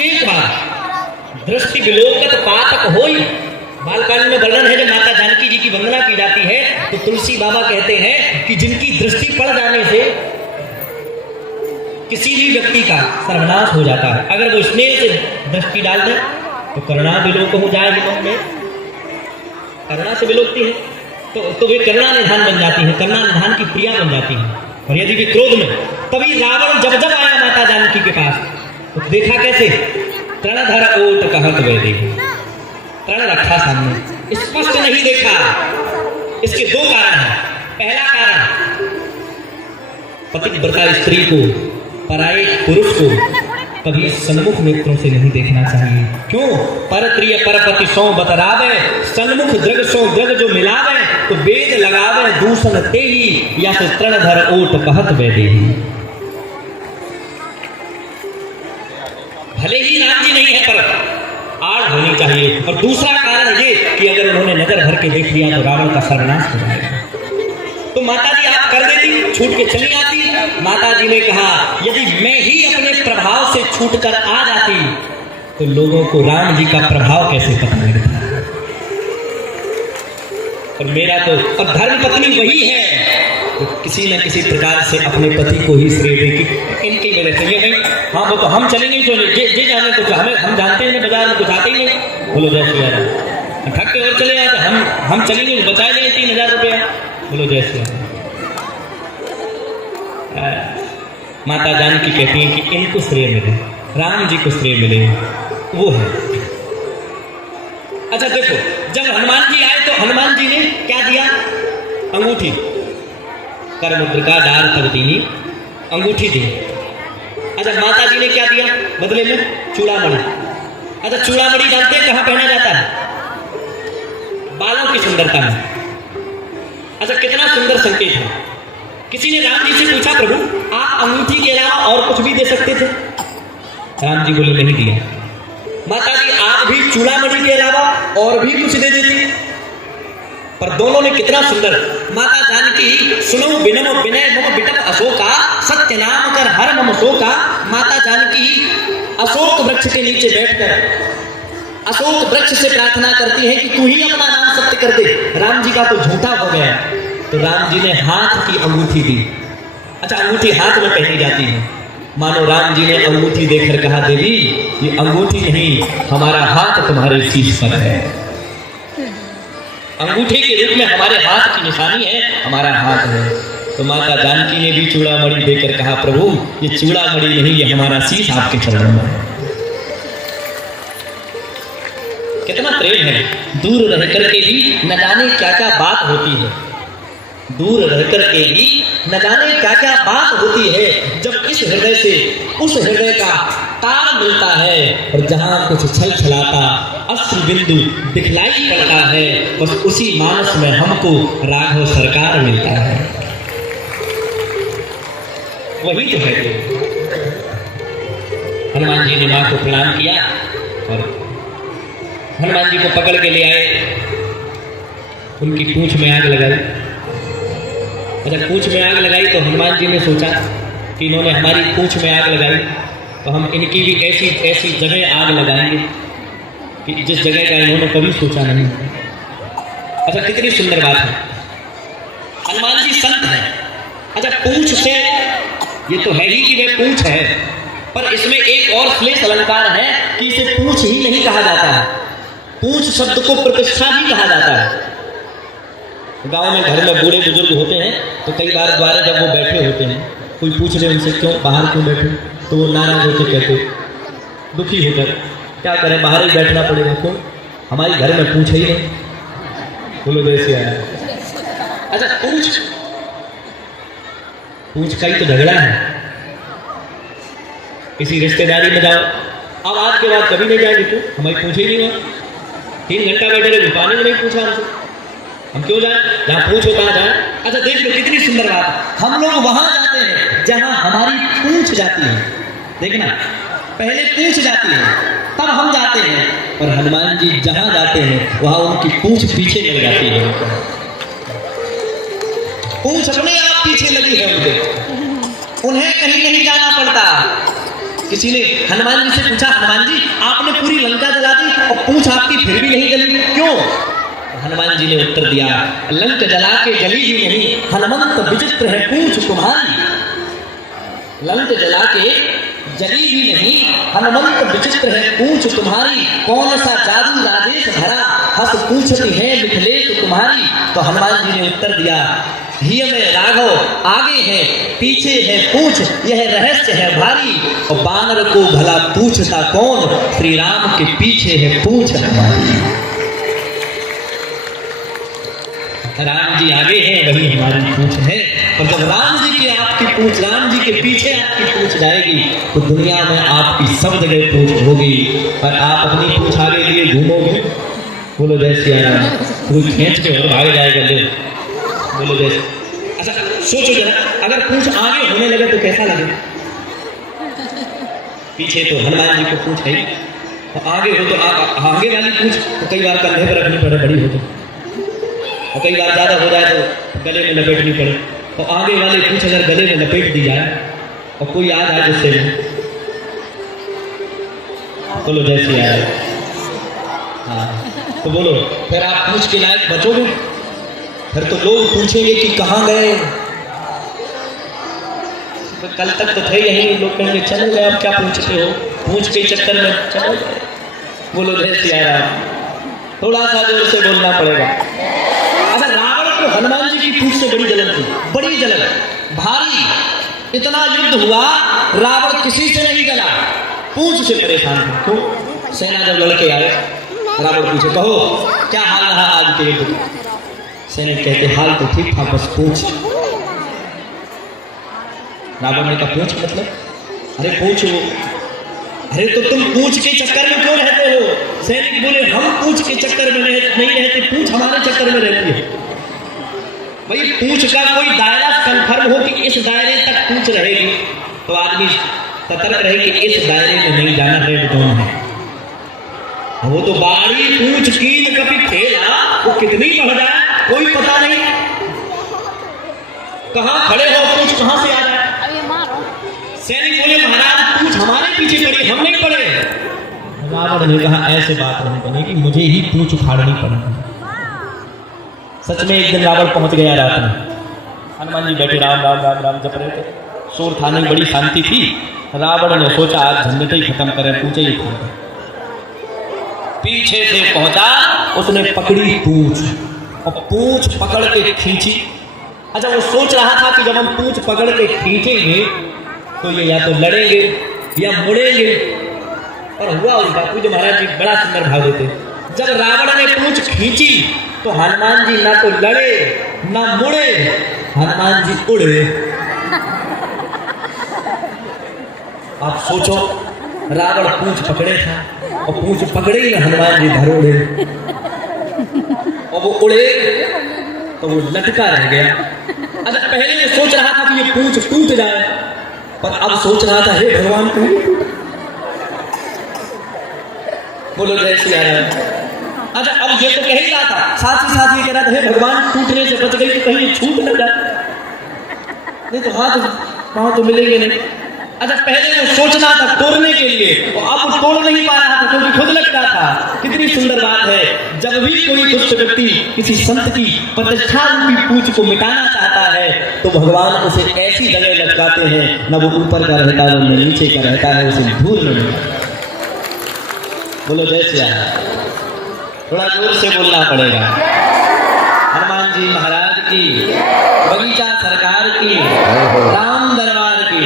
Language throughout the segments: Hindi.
एक बार दृष्टि विलोकत पातक होई। बालकांड में वर्णन है जब माता जानकी जी की वंदना की जाती है तो तुलसी बाबा कहते हैं कि जिनकी दृष्टि पड़ जाने से किसी भी व्यक्ति का सर्वनाश हो जाता है। अगर वो स्नेह से दृष्टि डाल दे तो करुणा विलोक हो जाएगी, मन में करुणा से विलोकती है तो वे करुणा निधान बन जाती है, करुणा निधान की प्रिया बन जाती है। और यदि वे क्रोध में, तभी रावण जब जब आया माता जानकी के पास तो देखा कैसे, तृणधर ओट कहत वे देखी, तृण रखा सामने, स्पष्ट नहीं देखा। इसके दो कारण हैं। पहला कारण, पतिव्रता स्त्री को, पराये पुरुष को कभी सन्मुख नेत्रों से नहीं देखना चाहिए। क्यों? परप्रिय परपति सो बतरावे, सन्मुख दृग सो दृग जो मिलावे, तो वेद लगावे दूषण ते ही, या फिर तृणधर ओट कहत वे देही। भले ही राम जी नहीं है पर आड़ होनी चाहिए। और दूसरा कारण ये कि अगर उन्होंने नजर भर के देख लिया तो रावण का सर्वनाश हो जाएगा। तो माता जी आप कर देती, छूट के चली आती। माता जी ने कहा यदि मैं ही अपने प्रभाव से छूटकर आ जाती तो लोगों को राम जी का प्रभाव कैसे पता लगता। और मेरा तो, और धर्म पत्नी वही है तो किसी न किसी प्रकार से अपने पति को ही श्रेय देगी। इनकी वजह से ये नहीं, हाँ वो तो हम चलेंगे तो ये जाने तो हमें, हम जानते हैं बाजार में कुछ आते ही नहीं, बोलो जय श्री राम, ठग के और चले जाते, हम चलेंगे बचा लें 3000 रुपया, बोलो जय श्री राम। माता जानकी कहती हैं कि इनको श्रेय मिले, राम जी को श्रेय मिले, वो है। अच्छा देखो, जब हनुमान जी आए तो हनुमान जी ने क्या दिया? अंगूठी, कर मुद्रिका डार तक दीनी, अंगूठी दी। अच्छा माता जी ने क्या दिया बदले में? चूड़ामणि। अच्छा चूड़ामणि जानते हैं कहाँ पहना जाता है? बालों की सुंदरता में। अच्छा कितना सुंदर संकेत है। किसी ने राम जी से पूछा प्रभु आप अंगूठी के अलावा और कुछ भी दे सकते थे? राम जी बोले नहीं दिया। माता जी आप भी चूड़ामणि के अलावा और भी कुछ दे देती, पर दोनों ने कितना सुंदर। माता जानकी सुनो बिनम विनय मम बिटप अशोका, सत्य नाम कर हर मम शोका। माता जानकी अशोक वृक्ष के नीचे बैठकर अशोक वृक्ष से प्रार्थना करती है कि तू ही अपना नाम सत्य कर दे। राम जी का तो झूठा हो गया तो राम जी ने हाथ की अंगूठी दी। अच्छा अंगूठी हाथ में पहनी जाती है, मानो राम जी ने अंगूठी देखकर कहा देवी ये अंगूठी नहीं, हमारा हाथ तुम्हारे शीश पर है। अंगूठी के रूप में हमारे हाथ की निशानी है, हमारा हाथ है। तो माता जानकी ने भी चूड़ामणि देकर कहा प्रभु ये चूड़ामणि नहीं, ये हमारा शीश आपके चरणों में है। कितना प्रेम है। दूर रह करके भी न जाने क्या क्या बात होती है, दूर रह करके भी न जाने क्या क्या बात होती है। जब इस हृदय से उस हृदय का तार मिलता है और जहां कुछ छल छलाता अश्रु बिंदु दिखलाई पड़ता है, बस उसी मानस में हमको राघव सरकार मिलता है। वही तो है। हनुमान जी ने मां को प्रणाम किया और हनुमान जी को पकड़ के ले आए, उनकी पूंछ में आग लगाई। अच्छा पूंछ में आग लगाई तो हनुमान जी ने सोचा कि इन्होंने हमारी पूंछ में आग लगाई तो हम इनकी भी ऐसी ऐसी जगह आग लगाएंगे कि जिस जगह का इन्होंने कभी सोचा नहीं। अच्छा कितनी सुंदर बात है। हनुमान जी संत है। अच्छा पूंछ से, ये तो है ही कि वे पूंछ है, पर इसमें एक और श्लेष अलंकार है कि इसे पूंछ ही नहीं कहा जाता है, पूंछ शब्द को प्रतिष्ठा भी कहा जाता है। गांव में घर में बूढ़े बुजुर्ग होते हैं तो कई बार द्वारे जब वो बैठे होते हैं, कोई पूछ रहे उनसे क्यों बाहर क्यों बैठे, तो वो नाराज होकर कहते, दुखी होकर, क्या करें बाहर ही बैठना पड़ेगा, क्यों हमारी घर में पूछ ही नहीं, बोलो वैसे आया। अच्छा पूछ का ही तो झगड़ा है। किसी रिश्तेदारी में जाओ, अब आज के बाद कभी नहीं जाएगी, तो हमारी पूछ ही नहीं हुआ, 3 घंटा बैठे रहे, पानी में नहीं पूछा हमसे, हम क्यों जाए? जहाँ पूछ होता है जाए। अच्छा देख लो कितनी सुंदर बात, हम लोग वहां जाते हैं जहां हमारी पूछ जाती है। देखना पहले पूछ जाती है तब हम जाते हैं, और हनुमान जी जहां जाते हैं वहां उनकी पूछ पीछे लग जाती है। पूछ अपने आप पीछे लगी है उनके, उन्हें कहीं नहीं जाना पड़ता। किसी ने हनुमान जी से पूछा, हनुमान जी आपने पूरी लंका जला दी और पूंछ आपकी फिर भी नहीं जली, क्यों? हनुमान जी ने उत्तर दिया, लंक जला के जली ही नहीं, हनुमंत विचित्र है पूंछ तुम्हारी। लंक जला के जली भी नहीं, हनुमंत विचित्र है पूंछ तुम्हारी। कौन सा जादू राजेश भरा, हंस पूछती है मिथिलेश तुम्हारी। तो हनुमान जी ने उत्तर दिया, हिय में राघव आगे है पीछे है पूछ, यह रहस्य है भारी। और बानर को भला पूछता कौन, श्री राम के पीछे है पूछ हमारी। राम जी आगे हैं, वही हमारी पूछ है। और जब राम जी की आपकी पूछ, राम जी के पीछे आपकी पूछ जाएगी, तो दुनिया में आपकी सब जगह पूछ होगी और आप अपनी पूछ आगे लिए घूमोगे। बोलो जय सिया राम। कोई खींच के और भाग जाएगा ले, बोलो जय। अच्छा सोचो जरा, अगर पूछ आगे होने लगे तो कैसा लगे? पीछे तो हनुमान जी को पूछ है, तो आगे हो तो आगे वाली पूछ तो कई बार कंधे पर रखनी पड़े, बड़ी हो तो, और कई बार ज़्यादा हो जाए तो गले में लपेटनी पड़े। और आगे वाले पूछ अगर गले में लपेट दी जाए और कोई याद आए गुस्से में, बोलो जय सिया राम। हाँ तो बोलो, फिर आप पूछ के लायक बचोगे? फिर तो लोग पूछेंगे कि कहाँ गए। तो कल तक तो थे यही, लोग कहेंगे चले गए, अब क्या पूछते हो, पूछ के चक्कर में चले गए। बोलो जय सिया राम। थोड़ा सा जोर से बोलना पड़ेगा। अगर रावण को हनुमान जी की पूछ से बड़ी जलन थी, बड़ी जलन भारी, इतना युद्ध हुआ रावण किसी से नहीं गला, पूछ से परेशान था। क्यों? सेना जब लड़के आए, रावण पूछे कहो क्या हाल रहा आज के युद्ध का? सैनिक कहते हाल तो ठीक था, बस पूछ। रावण ने कहा पूछ मतलब? अरे पूछ वो। अरे तो तुम पूछ के चक्कर में क्यों रहते हो? सैनिक बोले हम पूछ के चक्कर में नहीं रहते, पूछ हमारे चक्कर में रहती है। भाई पूछ का कोई दायरा कंफर्म हो कि इस दायरे तक पूछ रहेगी तो आदमी सतर्क रहे कि इस दायरे में नहीं जाना, रेड जोन है। वो तो बाड़ी पूछ कीन कभी खेला, वो कितनी बढ़ जाए कोई पता नहीं। कहां खड़े हो, पूछ कहां से आ जाए। सैनिक बोले महाराज पूछ हमारे पीछे पड़ी, हम नहीं पड़े। रावण ने कहा ऐसे बात नहीं बनेगी, मुझे ही पूछ उखाड़नी पड़ेगी। सच में एक दिन रावण पहुंच गया रात में, हनुमान जी बैठे राम राम राम राम जप रहे थे, शोर था नहीं, बड़ी शांति थी। रावण ने सोचा आज झंझट ही खत्म करें, पूछे ही खत्म। पीछे से पहुंचा, उसने पकड़ी पूछ और पूछ पकड़ के खींची। अच्छा वो सोच रहा था कि जब हम पूछ पकड़ के खींचेंगे तो ये या तो लड़ेंगे या मुड़ेंगे, और हुआ उनका। पूज्य महाराज जी बड़ा सुंदर भाव देते, जब रावण ने पूछ खींची तो हनुमान जी ना तो लड़े ना मुड़े, हनुमान जी उड़े। आप सोचो, रावण पूछ पकड़े था और पूछ पकड़े ही हनुमान जी धर उड़े, और वो उड़े तो वो लटका रह गया। अच्छा पहले वो सोच रहा था कि ये पूछ टूट जाए, पर अब सोच रहा था हे भगवान तू। बोलो जय श्री राम। अच्छा अब ये तो कह ही रहा था, साथ ही साथ ये कह रहा था हे भगवान टूटने से बच गई तो कहीं छूट न जाए, नहीं तो हाथ पांव तो मिलेंगे नहीं। अच्छा पहले वो सोचना था तोड़ने के लिए, और अब तोड़ नहीं पा रहा था क्योंकि खुद लगता था। कितनी सुंदर बात है, जब भी कोई दुष्ट व्यक्ति किसी संत की प्रतिष्ठा रूपी पूछ को मिटाना चाहता है तो भगवान उसे ऐसी जगह लटकाते हैं, न वो ऊपर का रहता है न नीचे का रहता है, उसे धूल में मिलता। बोलो जय श्री राम। थोड़ा जोर से बोलना पड़ेगा। हनुमान जी महाराज की, बगीचा सरकार की, राम दरबार की।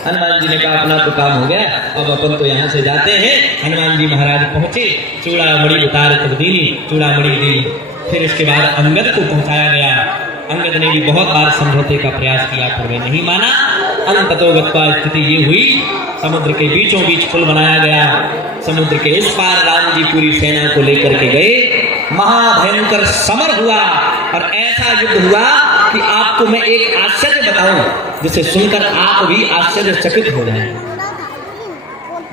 हनुमान जी ने कहा अपना तो काम हो गया, अब अपन तो यहाँ से जाते हैं। हनुमान जी महाराज पहुंचे, चूड़ा मणि उतार कर दी, चूड़ा मणि दी। फिर इसके बाद अंगद को पहुंचाया गया। अंगद ने भी बहुत बार समझौते का प्रयास किया पर वे नहीं माना। अंततोगत्वा स्थिति ये हुई, समुद्र के बीचों बीच पुल बनाया गया। समुद्र के इस पार राम जी पूरी सेना को लेकर के गए। महाभयंकर समर हुआ और ऐसा युद्ध हुआ कि आपको मैं एक आश्चर्य बताऊं जिसे सुनकर आप भी आश्चर्यचकित हो जाएं।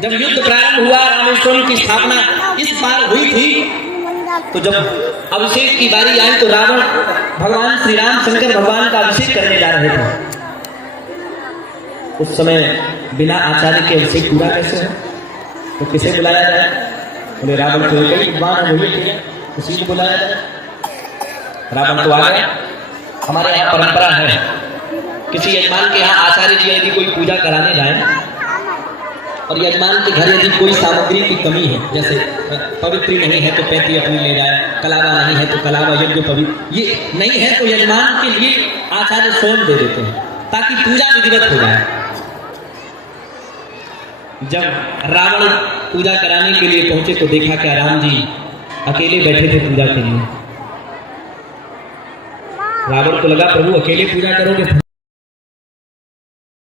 जब युद्ध प्रारंभ हुआ, रामेश्वरम की स्थापना इस पार हुई थी, तो जब अभिषेक की बारी आई तो रावण भगवान श्री राम शंकर भगवान का अभिषेक करने जा रहे थे। उस समय बिना आचार्य के अभिषेक पूरा कैसे है? तो किसे बुलाया जाए? बोले रावण को कई विद्वान है, वही उसी को बुलाया जाए। रावण तो आ गया। हमारे यहाँ परंपरा है, किसी यजमान के यहाँ आचार्य जी यदि कोई पूजा कराने जाए और यजमान के घर यदि कोई सामग्री की कमी है, जैसे पवित्री नहीं है तो पैती अपनी ले जाए, कलावा नहीं है तो कलावा यज्ञ पवित्र, ये नहीं है तो यजमान के लिए आचार्य स्वयं दे देते हैं ताकि पूजा विधिवत हो जाए। जब रावण पूजा कराने के लिए पहुंचे तो देखा क्या राम जी अकेले बैठे थे पूजा के लिए। रावण को लगा प्रभु अकेले पूजा करोगे?